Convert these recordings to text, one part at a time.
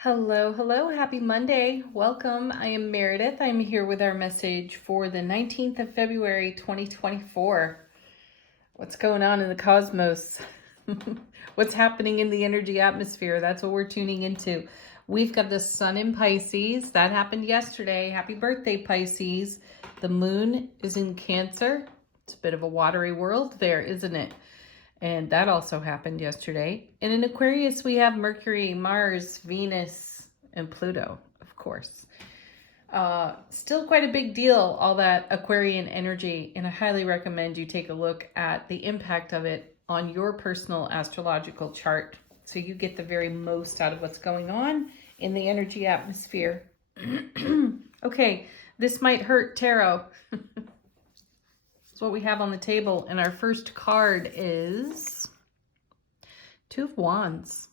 Hello, hello, happy Monday. Welcome. I am Meredith. I'm here with our message for the 19th of February, 2024. What's going on in the cosmos? What's happening in the energy atmosphere? That's what we're tuning into. We've got the sun in Pisces. That happened yesterday. Happy birthday, Pisces. The moon is in Cancer. It's a bit of a watery world there, isn't it? And that also happened yesterday. And in Aquarius, we have Mercury, Mars, Venus, and Pluto, of course. Still quite a big deal, all that Aquarian energy. And I highly recommend you take a look at the impact of it on your personal astrological chart so you get the very most out of what's going on in the energy atmosphere. Okay, this might hurt tarot. That's what we have on the table. And our first card is Two of Wands.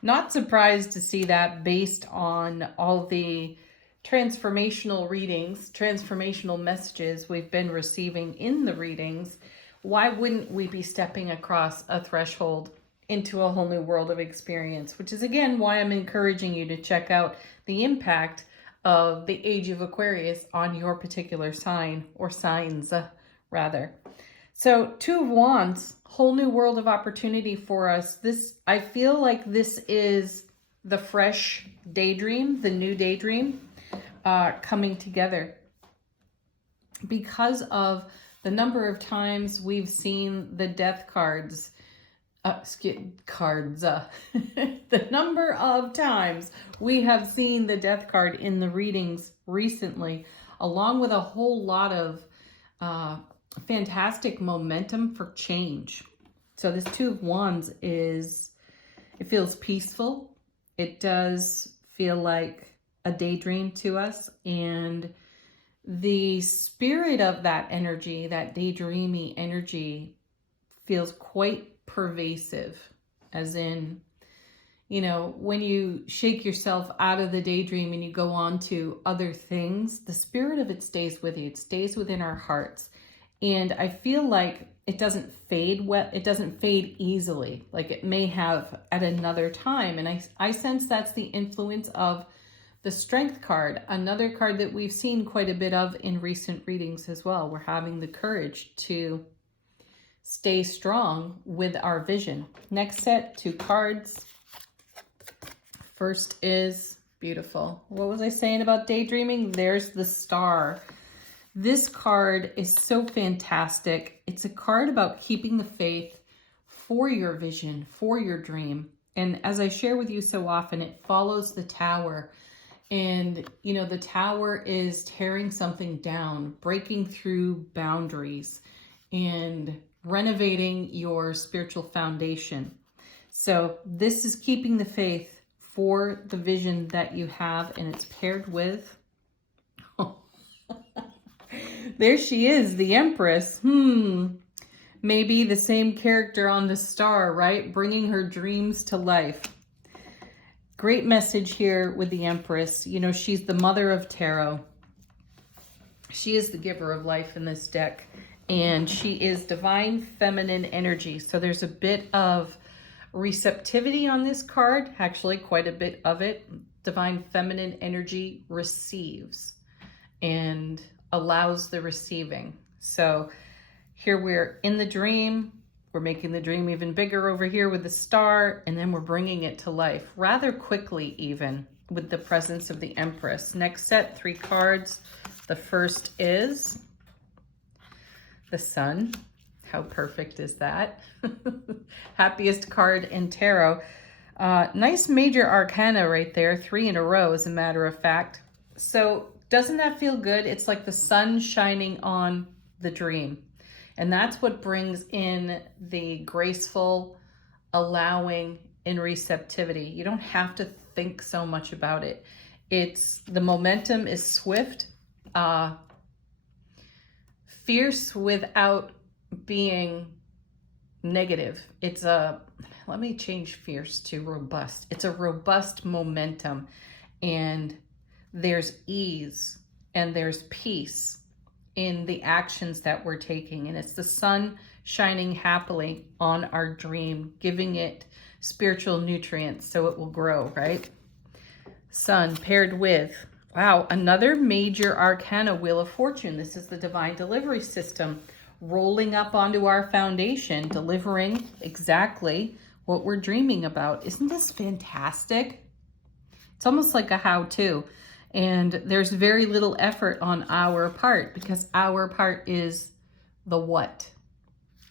Not surprised to see that based on all the transformational readings, transformational messages we've been receiving in the readings. Why wouldn't we be stepping across a threshold into a whole new world of experience? Which is, again, why I'm encouraging you to check out the impact of the age of Aquarius on your particular sign, or signs, rather. So Two of Wands, whole new world of opportunity for us. I feel like this is the fresh daydream, the new daydream coming together because of the number of times we've seen the death cards. The number of times we have seen the death card in the readings recently, along with a whole lot of fantastic momentum for change. So this Two of Wands it feels peaceful. It does feel like a daydream to us, and the spirit of that energy, that daydreamy energy, feels quite pervasive, as in, when you shake yourself out of the daydream and you go on to other things, the spirit of it stays with you. It stays within our hearts. And I feel like it doesn't fade it doesn't fade easily, like it may have at another time. And I sense that's the influence of the Strength card, another card that we've seen quite a bit of in recent readings as well. We're having the courage to stay strong with our vision. Next set, two cards. First is beautiful. What was I saying about daydreaming? There's the Star. This card is so fantastic. It's a card about keeping the faith for your vision, for your dream. And as I share with you so often, it follows the Tower. And, the Tower is tearing something down, breaking through boundaries, and renovating your spiritual foundation. So this is keeping the faith for the vision that you have, and it's paired with there she is, the Empress. Maybe the same character on the Star, right? Bringing her dreams to life. Great message here with the Empress. She's the mother of tarot. She is the giver of life in this deck. And she is divine feminine energy. So there's a bit of receptivity on this card. Actually, quite a bit of it. Divine feminine energy receives and allows the receiving. So here we're in the dream. We're making the dream even bigger over here with the Star. And then we're bringing it to life rather quickly, even with the presence of the Empress. Next set, three cards. The first is the Sun. How perfect is that? Happiest card in tarot. Nice major arcana right there. 3 in a row, as a matter of fact. So doesn't that feel good? It's like the sun shining on the dream. And that's what brings in the graceful, allowing, and receptivity. You don't have to think so much about it. The momentum is swift, fierce without being negative. Let me change fierce to robust. It's a robust momentum, and there's ease and there's peace in the actions that we're taking. And it's the sun shining happily on our dream, giving it spiritual nutrients so it will grow, right? Sun paired with, wow, another major arcana, Wheel of Fortune. This is the divine delivery system rolling up onto our foundation, delivering exactly what we're dreaming about. Isn't this fantastic? It's almost like a how-to. And there's very little effort on our part because our part is the what.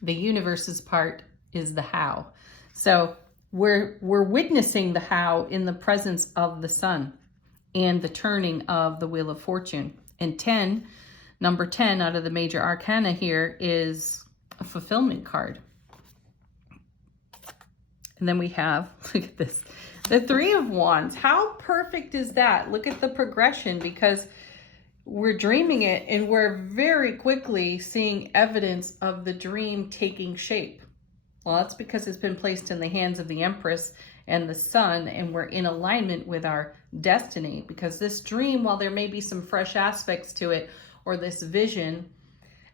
The universe's part is the how. So we're witnessing the how in the presence of the sun and the turning of the Wheel of Fortune. And number 10 out of the major arcana here is a fulfillment card. And then we have, look at this, the Three of Wands. How perfect is that? Look at the progression, because we're dreaming it and we're very quickly seeing evidence of the dream taking shape. Well, that's because it's been placed in the hands of the Empress and the Sun, and we're in alignment with our destiny, because this dream, while there may be some fresh aspects to it, or this vision,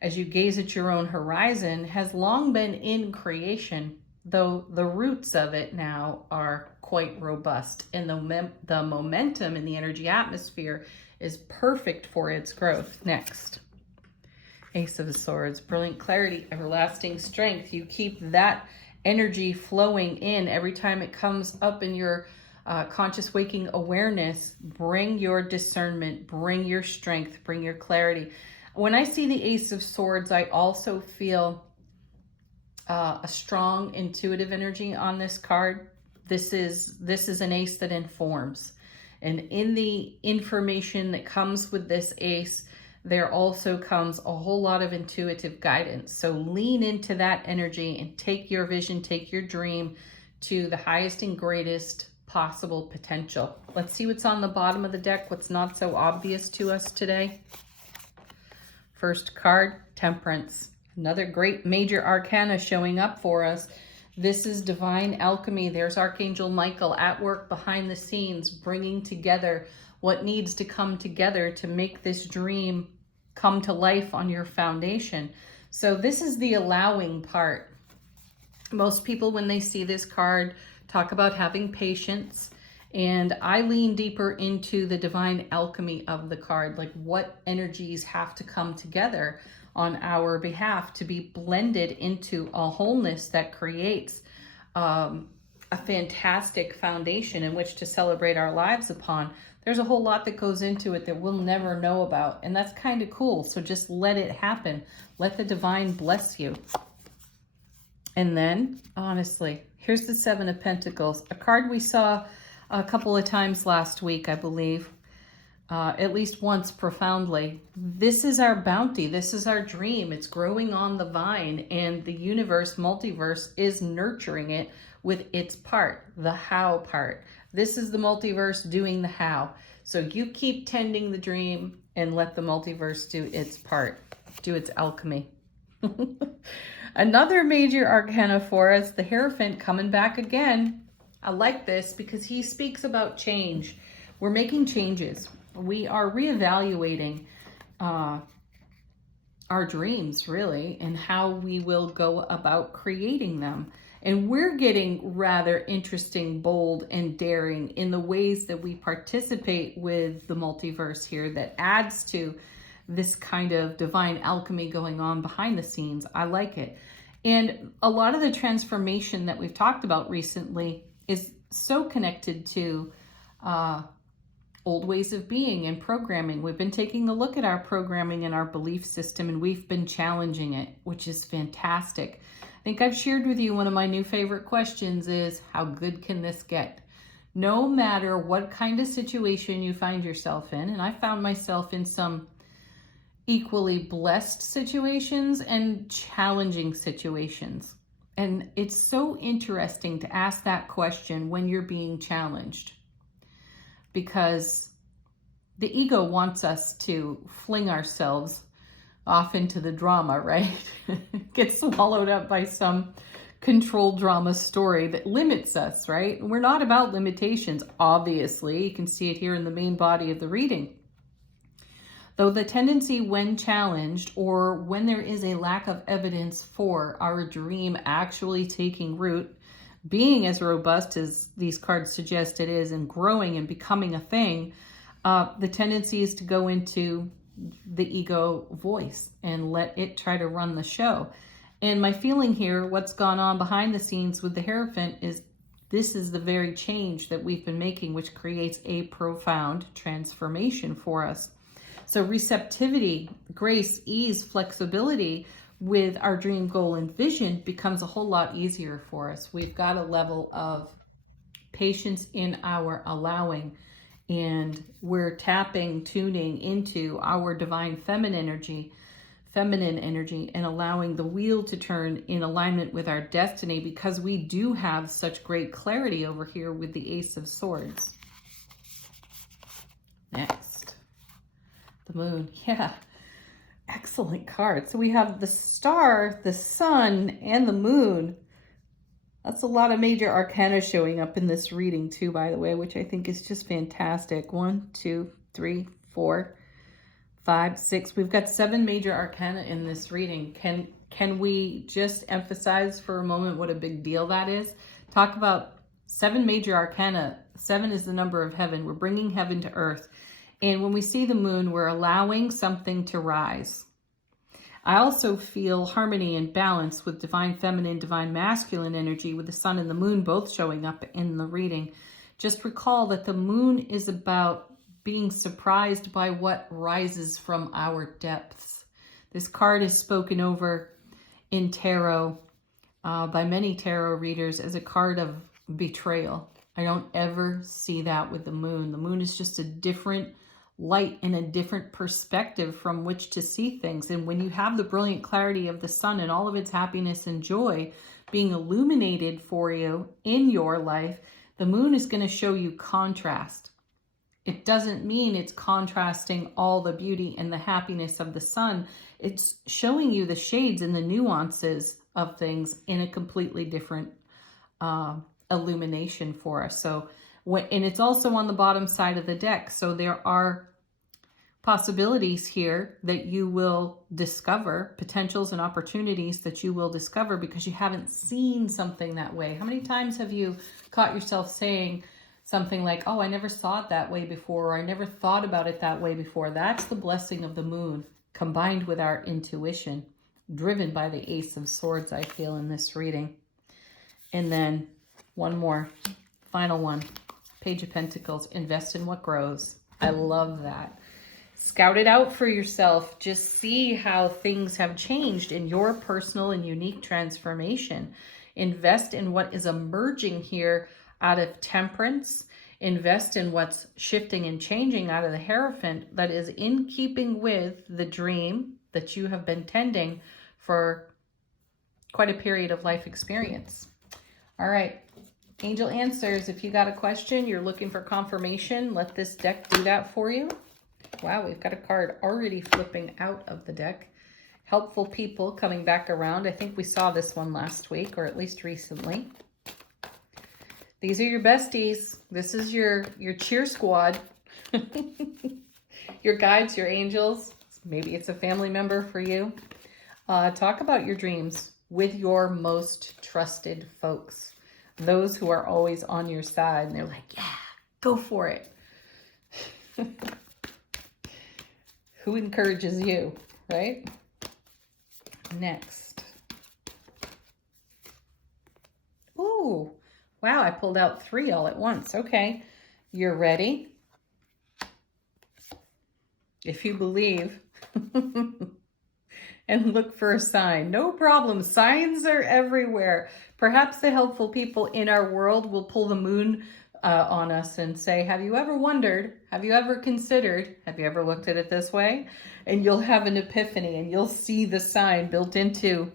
as you gaze at your own horizon, has long been in creation, though the roots of it now are quite robust, and the momentum in the energy atmosphere is perfect for its growth. Next, Ace of Swords, brilliant clarity, everlasting strength. You keep that energy flowing in every time it comes up in your conscious waking awareness. Bring your discernment, bring your strength, bring your clarity. When I see the Ace of Swords, I also feel a strong intuitive energy on this card. This is an ace that informs. And in the information that comes with this ace, there also comes a whole lot of intuitive guidance. So lean into that energy and take your vision, take your dream to the highest and greatest possible potential. Let's see what's on the bottom of the deck, what's not so obvious to us today. First card, Temperance. Another great major arcana showing up for us. This is divine alchemy. There's Archangel Michael at work behind the scenes, bringing together what needs to come together to make this dream come to life on your foundation. So this is the allowing part. Most people, when they see this card, talk about having patience. And I lean deeper into the divine alchemy of the card, like what energies have to come together on our behalf to be blended into a wholeness that creates a fantastic foundation in which to celebrate our lives upon. There's a whole lot that goes into it that we'll never know about, and that's kind of cool. So just let it happen. Let the divine bless you. And then, honestly, here's the Seven of Pentacles, a card we saw a couple of times last week, I believe, at least once profoundly. This is our bounty. This is our dream. It's growing on the vine, and the universe, multiverse, is nurturing it with its part, the how part. This is the multiverse doing the how. So you keep tending the dream and let the multiverse do its part, do its alchemy. Another major arcana for us, the Hierophant, coming back again. I like this because he speaks about change. We're making changes. We are reevaluating our dreams, really, and how we will go about creating them. And we're getting rather interesting, bold, and daring in the ways that we participate with the multiverse here that adds to this kind of divine alchemy going on behind the scenes. I like it. And a lot of the transformation that we've talked about recently is so connected to old ways of being and programming. We've been taking a look at our programming and our belief system, and we've been challenging it, which is fantastic. I think I've shared with you one of my new favorite questions is, how good can this get? No matter what kind of situation you find yourself in, and I found myself in some equally blessed situations and challenging situations. And it's so interesting to ask that question when you're being challenged, because the ego wants us to fling ourselves off into the drama, right? Get swallowed up by some controlled drama story that limits us, right? We're not about limitations, obviously. You can see it here in the main body of the reading. Though the tendency when challenged, or when there is a lack of evidence for our dream actually taking root, being as robust as these cards suggest it is and growing and becoming a thing, the tendency is to go into the ego voice and let it try to run the show. And my feeling here, what's gone on behind the scenes with the Hierophant, is this is the very change that we've been making, which creates a profound transformation for us. So receptivity, grace, ease, flexibility with our dream, goal, and vision becomes a whole lot easier for us. We've got a level of patience in our allowing, and we're tuning into our divine feminine energy, and allowing the wheel to turn in alignment with our destiny, because we do have such great clarity over here with the Ace of Swords. Next, the Moon. Yeah, excellent card. So we have the Star, the Sun, and the Moon. That's a lot of major arcana showing up in this reading too, by the way, which I think is just fantastic. 1, 2, 3, 4, 5, 6. We've got 7 major arcana in this reading. Can we just emphasize for a moment what a big deal that is? Talk about 7 major arcana. 7 is the number of heaven. We're bringing heaven to earth. And when we see the moon, we're allowing something to rise. I also feel harmony and balance with divine feminine, divine masculine energy, with the sun and the moon both showing up in the reading. Just recall that the moon is about being surprised by what rises from our depths. This card is spoken over in tarot by many tarot readers as a card of betrayal. I don't ever see that with the moon. The moon is just a different light and a different perspective from which to see things. And when you have the brilliant clarity of the sun and all of its happiness and joy being illuminated for you in your life, the moon is going to show you contrast. It doesn't mean it's contrasting all the beauty and the happiness of the sun. It's showing you the shades and the nuances of things in a completely different illumination for us. So, and it's also on the bottom side of the deck. So there are possibilities here that you will discover, potentials and opportunities that you will discover because you haven't seen something that way. How many times have you caught yourself saying something like, oh, I never saw it that way before, or I never thought about it that way before? That's the blessing of the moon combined with our intuition, driven by the Ace of Swords, I feel, in this reading. And then one more, final one, Page of Pentacles, invest in what grows. I love that. Scout it out for yourself. Just see how things have changed in your personal and unique transformation. Invest in what is emerging here out of Temperance. Invest in what's shifting and changing out of the Hierophant that is in keeping with the dream that you have been tending for quite a period of life experience. All right. Angel Answers, if you got a question, you're looking for confirmation, let this deck do that for you. Wow, we've got a card already flipping out of the deck. Helpful People coming back around. I think we saw this one last week, or at least recently. These are your besties. This is your cheer squad. Your guides, your angels. Maybe it's a family member for you. Talk about your dreams with your most trusted folks. Those who are always on your side, and they're like, yeah, go for it. Who encourages you, right? Next. Ooh, wow, I pulled out 3 all at once. Okay, you're ready? If you believe. And look for a sign. No problem. Signs are everywhere. Perhaps the helpful people in our world will pull the moon on us and say, have you ever wondered? Have you ever considered? Have you ever looked at it this way? And you'll have an epiphany and you'll see the sign built into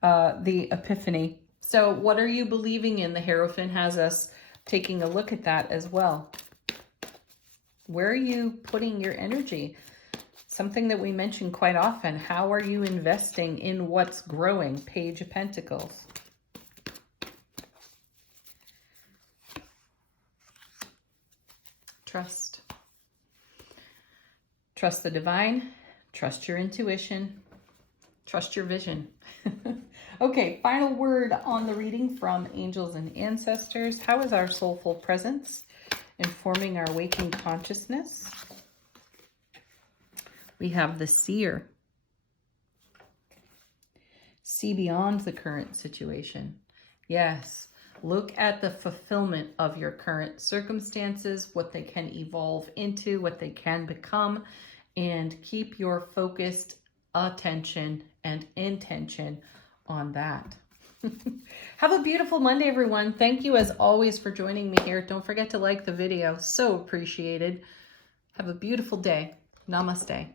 the epiphany. So what are you believing in? The Hierophant has us taking a look at that as well. Where are you putting your energy? Something that we mention quite often. How are you investing in what's growing? Page of Pentacles. Trust. Trust the divine. Trust your intuition. Trust your vision. Okay, final word on the reading from angels and ancestors. How is our soulful presence informing our waking consciousness? We have the seer. See beyond the current situation. Yes, look at the fulfillment of your current circumstances, what they can evolve into, what they can become, and keep your focused attention and intention on that. Have a beautiful Monday, everyone. Thank you as always for joining me here. Don't forget to like the video. So appreciated. Have a beautiful day. Namaste.